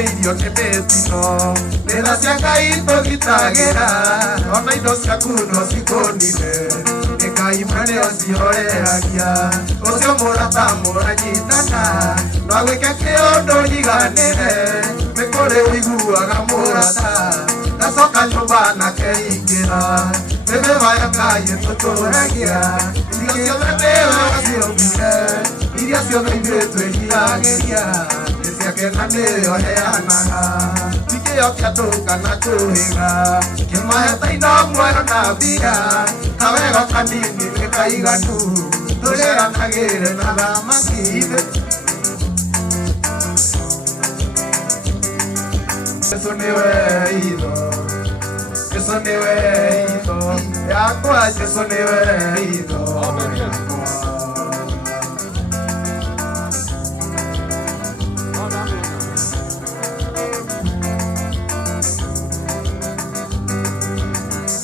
irio kebetino nena siakaito gitagera ona indo ciakuno cikunire ngai osioreagia ucio murata muranyitana no gwike kiundu yiganire mikuri wiguaga murata gacoka nyumba nake ingira mĩthemba Ngai tuturagia irio ciothe nĩwe waciũmbire iria ciothe ithuĩ twĩriragĩria nĩ ciake na nĩyo heanaga ti kĩo kĩa andũ kana kũhĩga kĩmahete indo muoyo na mbia kawega kanini nĩ kaiganu tũrĩanagĩre na thamaki Yesu niwe itho Yesu niwe itho yakwa Yesu niwe itho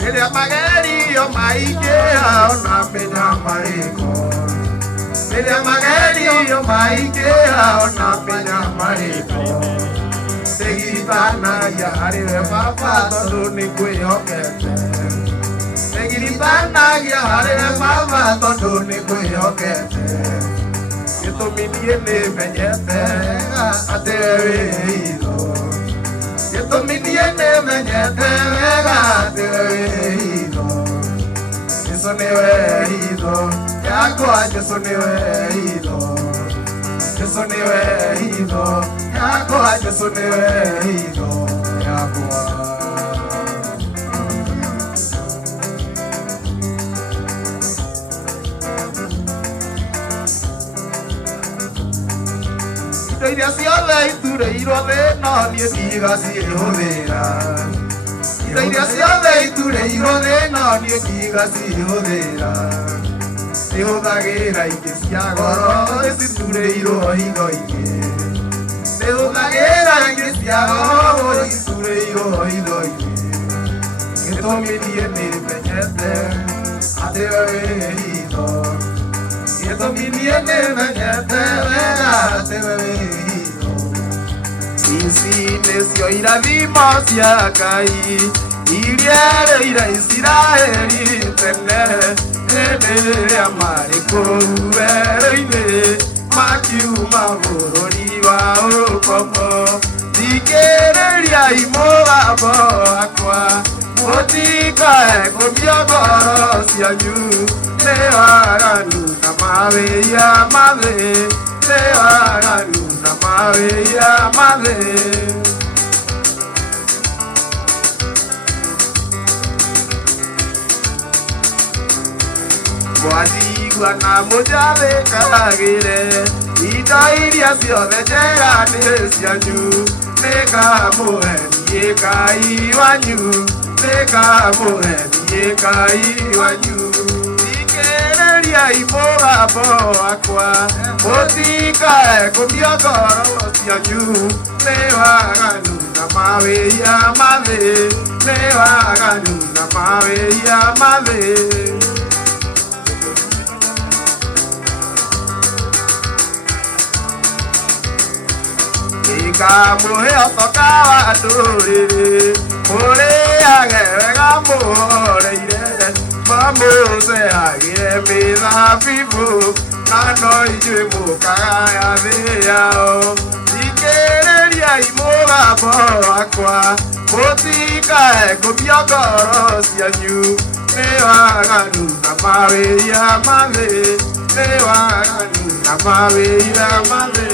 Rĩrĩa magerio maingĩha ona menya marĩko Rĩrĩa magerio maingĩha ona menya marĩko Ndĩgirithanagia harĩwe Baba tondũ nĩ ngwĩhokete Ndĩgirithanagia harĩwe Baba tondũ nĩ ngwĩhokete Gĩtũmi niĩ nĩmenyete atĩ we wĩ itho Gĩtũmi niĩ nĩmenyete wega atĩ we wĩ itho Jesũ nĩwe itho yakwa Jesũ nĩwe itho Jesũ nĩwe itho yakwa Jesũ nĩwe itho yakwa Indo iria ciothe iturĩirwo thĩ no niĩ ndigacihũthĩra Indo iria ciothe iturĩirwo thĩ no niĩ ndigacihũthĩra Ndĩhũthagĩra ingĩ cia goro citurĩirwo indo ingĩ Ndĩhũthagĩra ingĩ cia goro citurĩirwo indo ingĩ Gĩtũmi niĩ nĩmenyete atĩ we wĩ itho Gĩtũmi niĩ nĩmenyete wega atĩ we wĩ itho Ici nĩcio irathimo cia Ngai iria erĩire Isiraeli tene Hĩndĩ ĩrĩa marĩ kũu werũ-inĩ makiuma bũrũri wa ũkombo Thikĩrĩriai mũgambo wakwa mũtikae kũmia ngoro cianyu nĩ waganu na mawĩra ma thĩ nĩ waganu na mawĩra ma thĩ Mwathigua na mũnjathĩkagĩre indo iria ciothe njega nĩ cianyu nĩngamũhe niĩ Ngai wanyu nĩngamũhe niĩ Ngai wanyu Thikĩrĩriai mũgambo wakwa mũtikae kũmia ngoro cianyu nĩ waganu na mawĩra ma thĩ nĩ waganu na mawĩra ma thĩ Ngamũhe ũtonga wa ndũrĩrĩ mũrĩage wega mũhoreire mamũcehagĩre mĩthabibũ na no inyuĩ mũkagaya thĩ yao Thikĩrĩriai mũgambo wakwa mũtikae kũmia ngoro cianyu nĩ waganu na mawĩra ma thĩ nĩ waganu na mawĩra ma thĩ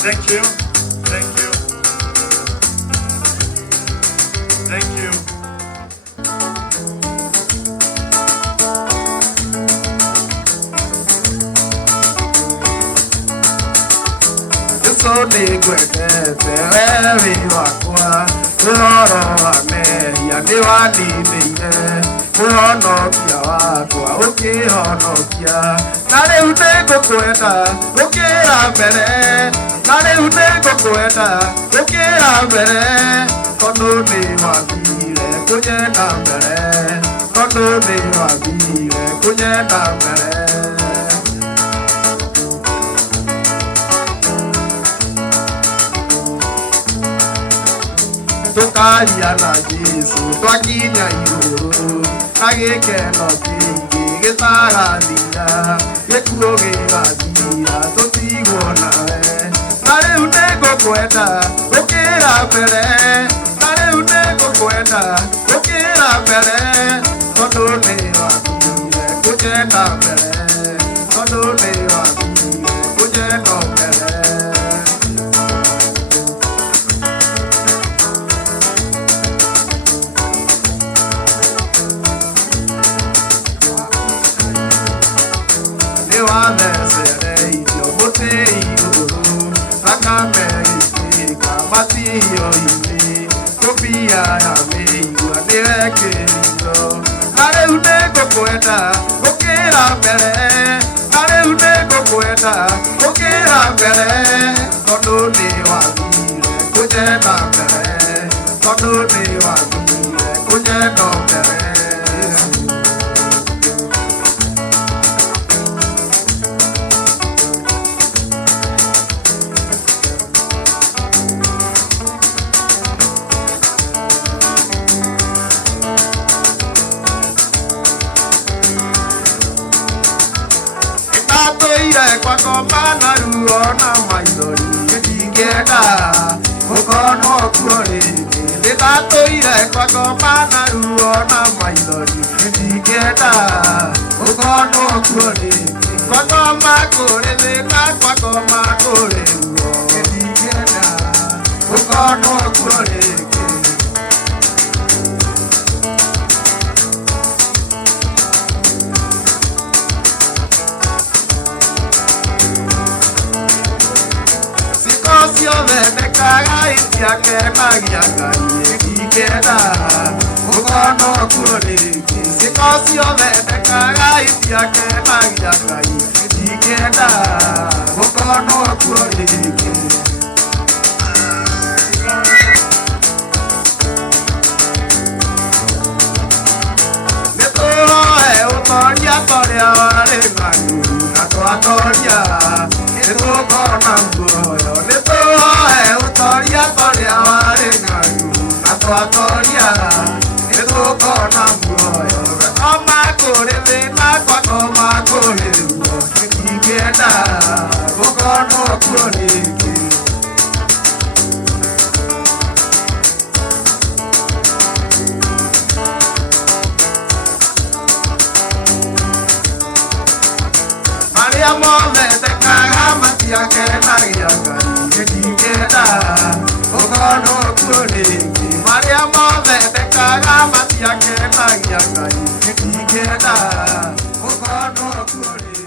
Thank you. Thank you. Thank you. Yesu nĩngwendete we wĩ wakwa ũhoro wa mehia nĩ waninĩire mũhonokia wakwa ũkĩhonokia na rĩu nĩ ngũkwenda ũkĩra mbere na rĩu nĩ ngũkwenda ũkĩra mbere tondũ nĩ wathire kũnyenda mbere tondũ nĩ wathire kũnyenda mbere tukaria na Jesu twakinya igũrũ na gĩkeno kĩingĩ gĩtarathira gĩkuũ gĩgathira tũtigwo nawe na rĩu nĩ ngũkwenda ũkĩra mbere na rĩu nĩ ngũkwenda ũkĩra mbere tondũ nĩ wathire kũnyenda mbere tondũ nĩ wathire kũnyenda mbere wathecereirio mũtĩ igũrũ thakame gĩitĩka matihio-inĩ ngũbia ya mĩigua nĩwekĩrirwo na rĩu nĩ ngũkwenda ũkĩra mbere na rĩu nĩ ngũkwenda ũkĩra mbere tondũ nĩ wathire kũnyenda mbere tondũ nĩ wathire kũnyenda mbere kwa ngoma na ruo na maithori gĩtingĩenda gũkorwo kuo rĩngĩ ndĩratũire kwa ngoma na ruo na maithori gĩtingĩenda gũkorwo kuo rĩngĩ kwa ngoma kũrĩ thĩna kwa ngoma kũrĩ ruo gĩtingĩenda gũkorwo kuo rĩngĩ ciothendekaga itiakenagia Ngai gĩtingĩenda gũkorwo kuo rĩngĩ ciĩko ciothendekaga itiakenagia Ngai gĩtingĩenda gũkorwo kuo rĩngĩ nĩtũhoe ũtoria tũrĩa warĩ ng'anu na twatoria nĩtũkona muoyo nĩtũhoe ũtoria tũrĩa warĩ ng'anu na twatoria nĩtũkona muoyo ngoma kũrĩ thĩna kwa ngoma kũrĩ ruo gĩtingĩenda gũkorwo kuo rĩngĩ marĩa mothe ndekaga matiakenagia Ngai gĩtingĩenda gũkorwo kuo rĩngĩ marĩa mothe ndekaga matiakenagia Ngai gĩtingĩenda gũkorwo kuo rĩngĩ